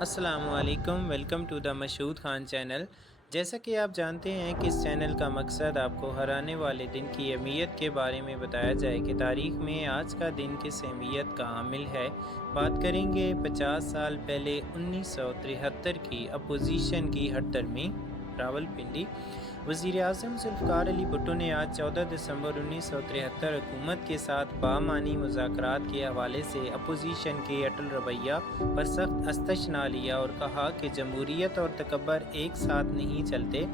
السلام علیکم، welcome to the Mashhood Khan channel. جیسا کہ آپ جانتے ہیں کہ اس چینل کا مقصد آپ کو ہر آنے والے دن کی اہمیت کے بارے میں بتایا جائے کہ تاریخ میں آج کا دن کس اہمیت کا حامل ہے۔ بات کریں گے 50 سال پہلے 1973 کی اپوزیشن کی ہٹ دھرمی راولپنڈی۔ وزیر اعظم ذوالفقار علی بھٹو نے آج 14 دسمبر 1973 حکومت کے ساتھ بامعنی مذاکرات کے حوالے سے اپوزیشن کے اٹل رویہ پر سخت استثنا لیا اور کہا کہ جمہوریت اور تکبر ایک ساتھ نہیں چلتے۔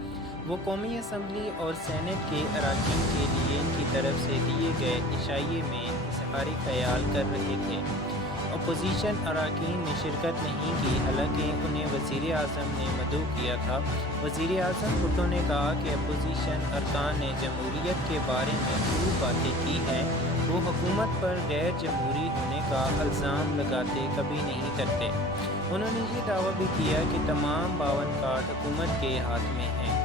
وہ قومی اسمبلی اور سینیٹ کے اراکین کے لیے ان کی طرف سے دیے گئے عشائیے میں اظہار خیال کر رہے تھے۔ اپوزیشن اراکین نے شرکت نہیں کی، حالانکہ انہیں وزیر اعظم نے مدعو کیا تھا۔ وزیر اعظم بھٹو نے کہا کہ اپوزیشن ارکان نے جمہوریت کے بارے میں جو باتیں کی ہیں وہ حکومت پر غیر جمہوری ہونے کا الزام لگاتے کبھی نہیں کرتے۔ انہوں نے یہ دعویٰ بھی کیا کہ تمام 52 کارڈ حکومت کے ہاتھ میں ہیں۔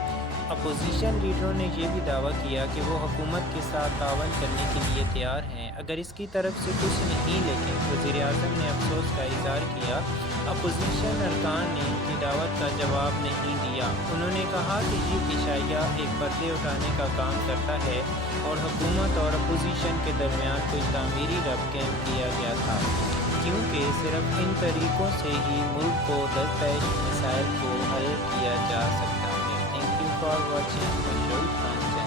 اپوزیشن لیڈروں نے یہ بھی دعویٰ کیا کہ وہ حکومت کے ساتھ تعاون کرنے کے لیے تیار ہیں اگر اس کی طرف سے کچھ نہیں، لیکن وزیر اعظم نے افسوس کا اظہار کیا۔ اپوزیشن ارکان نے ان کی دعوت کا جواب نہیں دیا۔ انہوں نے کہا کہ یہ عشائیہ ایک پردے اٹھانے کا کام کرتا ہے اور حکومت اور اپوزیشن کے درمیان کوئی تعمیری ربط قائم کیا گیا تھا، کیونکہ صرف ان طریقوں سے ہی ملک کو درپیش مسائل کو حل کیا جا سکتا ہے۔ Thank you for watching Mashhood Khan channel.